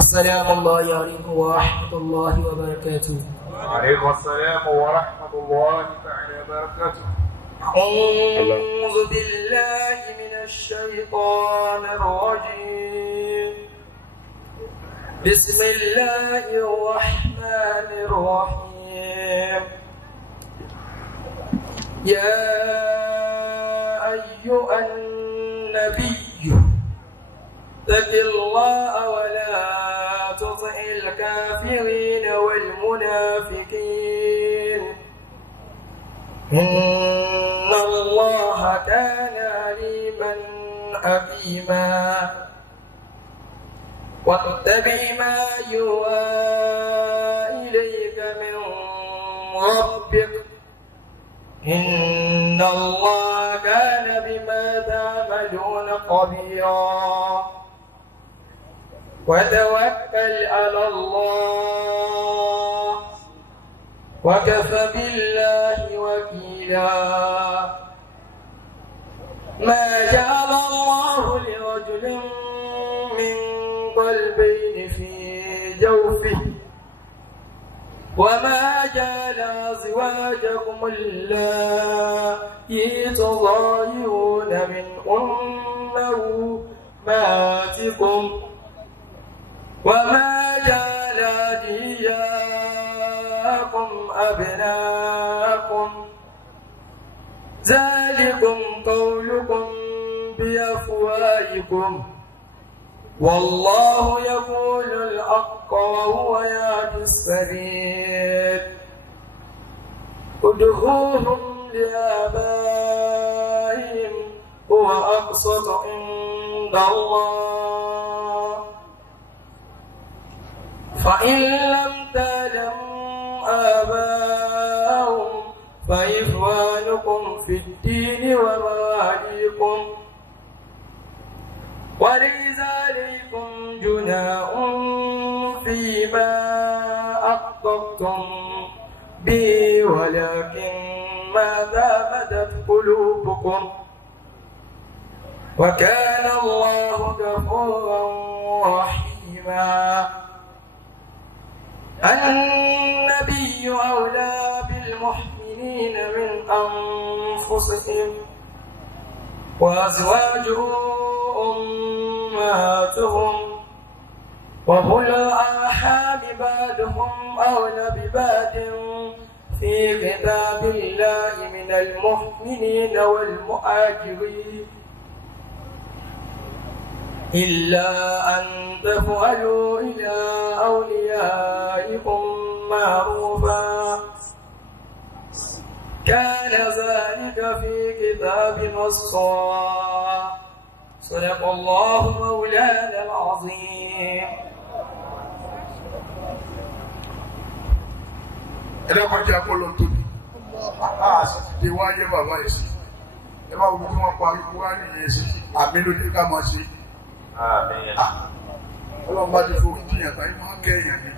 السلام عليكم ورحمة الله وبركاته. وعليكم السلام ورحمة الله تعالى وبركاته. أعوذ بالله من الشيطان الرجيم. بسم الله الرحمن الرحيم. يا أيها النبي اتق الله ولا تطع الكافرين والمنافقين إن الله كان عليما حكيما واتبع ما يوحى إليك من ربك إن الله كان بما تعملون خبيرا وتوكل على الله وكفى بالله وكيلا ما جعل الله لرجل من قلبين في جوفه وما جعل أزواجكم اللاتي تظاهرون منهن أمهاتكم وما جعل أدعياءكم أبناءكم ذلكم قولكم بأفواهكم والله يقول الحق وهو يهدي السبيل ادعوهم لآبائهم هو أقسط عند الله فإن لم تعلموا آباءهم فإخوانكم في الدين ومواليكم وليس عليكم جناح فيما أخطأتم به ولكن ما تعمدت قلوبكم وكان الله غفورا رحيما النبي أولى بالمؤمنين من أنفسهم وأزواجه أمهاتهم وأولو الأرحام بعضهم أولى ببعض في كتاب الله من المؤمنين والمهاجرين إلا أن تفعلوا إلى أوليائكم معروفا كان ذلك في كتاب مسطورا صدق الله مولانا العظيم. Ẹ̀dá kọjá kọlọ tóbi. Àṣì ti wáyé bàbá yìí sí. Ẹ bá wọ́n wọ́n pa ikú wá nìyẹn sí. Àmì ló ní ká máa ṣe. Ọlọ́run bá ti fò ìdíyàn tàbí máa kẹ́yàn ní.